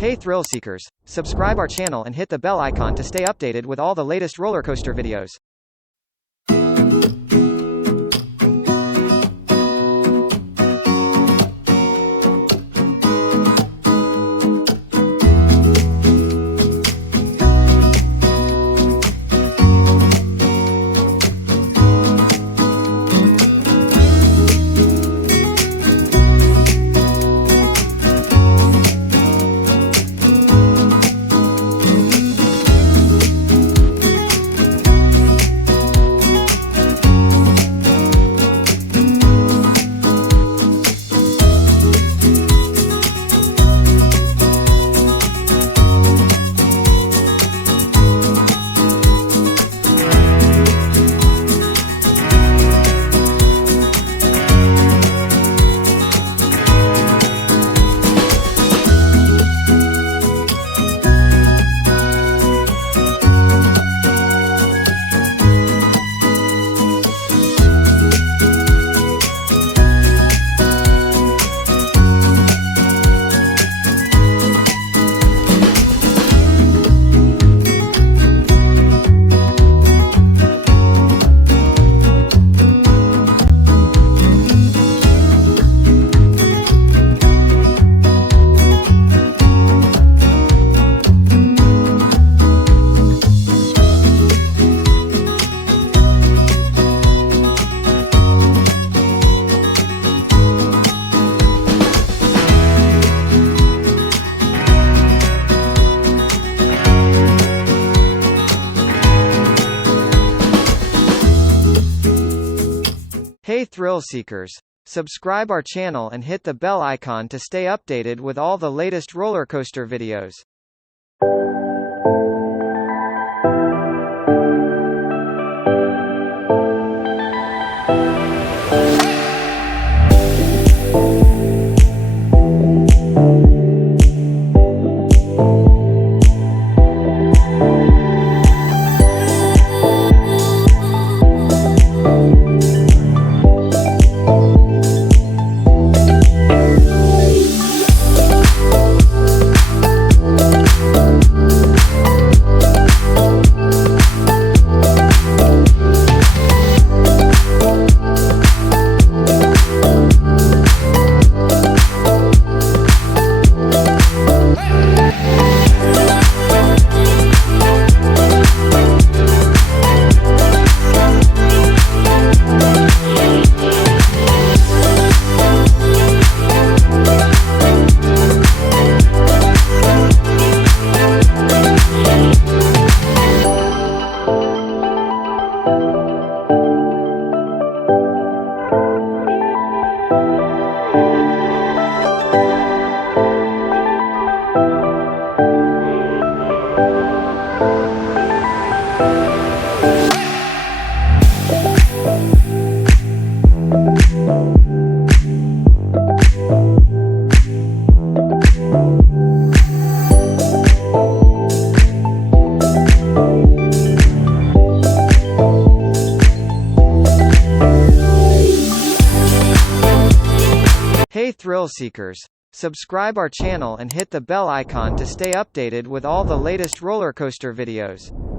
Hey thrill seekers, subscribe our channel and hit the bell icon to stay updated with all the latest roller coaster videos. Hey thrill seekers, subscribe our channel and hit the bell icon to stay updated with all the latest roller coaster videos. Hey thrill seekers, subscribe our channel and hit the bell icon to stay updated with all the latest roller coaster videos.